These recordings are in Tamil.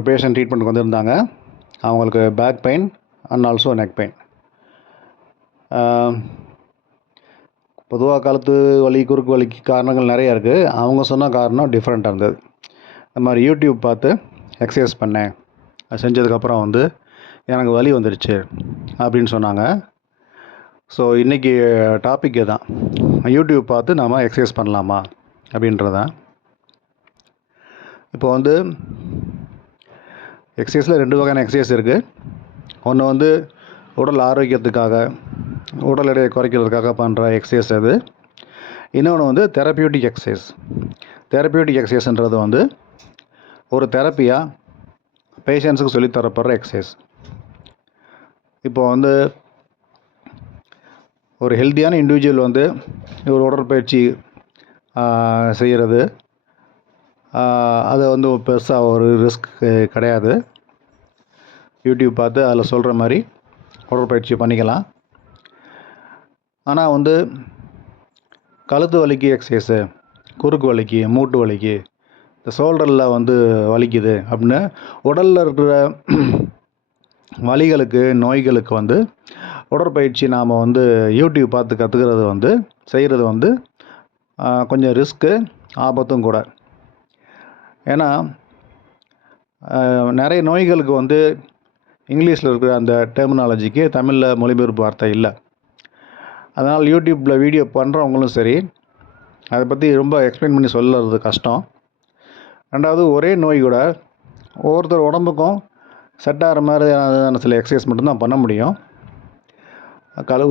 ஒரு பேஷண்ட் ட்ரீட்மெண்ட்டுக்கு வந்திருந்தாங்க. அவங்களுக்கு back pain and also neck pain. பொதுவாக கழுத்து வலி, குறுக்கு வலிக்கு காரணங்கள் நிறையா இருக்குது. அவங்க சொன்ன காரணம் டிஃப்ரெண்ட்டாக இருந்தது. இந்த மாதிரி யூடியூப் பார்த்து எக்ஸசைஸ் பண்ணேன், அது செஞ்சதுக்கப்புறம் வந்து எனக்கு வலி வந்துடுச்சு அப்படின்னு சொன்னாங்க. ஸோ இன்றைக்கி டாபிக் தான், யூடியூப் பார்த்து நாம் எக்ஸசைஸ் பண்ணலாமா அப்படின்றதான். இப்போ வந்து எக்ஸசைஸில் 2 வகையான எக்ஸசைஸ் இருக்குது. ஒன்று வந்து உடல் ஆரோக்கியத்துக்காக, உடல் எடையை குறைக்கிறதுக்காக பண்ணுற எக்ஸசைஸ் அது. இன்னொன்று வந்து தெரப்பியூட்டிக் எக்ஸசைஸ். தெரப்பியூட்டிக் எக்ஸசைஸ்ன்றது வந்து ஒரு தெரப்பியாக பேஷண்ட்ஸுக்கு சொல்லித்தரப்படுற எக்ஸசைஸ். இப்போ வந்து ஒரு ஹெல்த்தியான இண்டிவிஜுவல் வந்து ஒரு உடற்பயிற்சி செய்கிறது, அது வந்து பெருசாக ஒரு ரிஸ்க் கிடையாது. யூடியூப் பார்த்து அதில் சொல்கிற மாதிரி உடற்பயிற்சி பண்ணிக்கலாம். ஆனால் வந்து கழுத்து வலிக்கு எக்ஸசைஸு, குறுக்கு வலிக்கு, மூட்டு வலிக்கு, இந்த ஷோல்டரில் வந்து வலிக்குது அப்படின்னு உடலில் இருக்கிற வலிகளுக்கு, நோய்களுக்கு வந்து உடற்பயிற்சி நாம் வந்து யூடியூப் பார்த்து கற்றுக்கிறது வந்து செய்கிறது வந்து கொஞ்சம் ரிஸ்க்கு, ஆபத்தும் கூட. ஏன்னா நிறைய நோய்களுக்கு வந்து இங்கிலீஷில் இருக்கிற அந்த டெர்மினாலஜிக்கு தமிழில் மொழிபெயர்ப்பு வார்த்தை இல்லை. அதனால் யூடியூப்பில் வீடியோ பண்ணுறவங்களும் சரி, அதை பற்றி ரொம்ப எக்ஸ்பிளைன் பண்ணி சொல்லுறது கஷ்டம். ரெண்டாவது, ஒரே நோய் கூட ஒவ்வொருத்தர் உடம்புக்கும் செட் ஆகிற மாதிரியான சில எக்ஸசைஸ் மட்டும்தான் பண்ண முடியும்.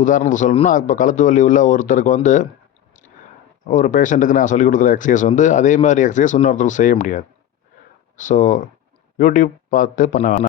உதாரணத்துக்கு சொல்லணும்னா, இப்போ கழுத்து வலி உள்ள ஒருத்தருக்கு வந்து ஒரு பேஷண்ட்டுக்கு நான் சொல்லிக் கொடுக்குற எக்ஸசைஸ் வந்து அதே மாதிரி எக்ஸசைஸ் இன்னொருத்தருக்கு செய்ய முடியாது. ஸோ யூடியூப் பார்த்து பண்ண வேணாம்.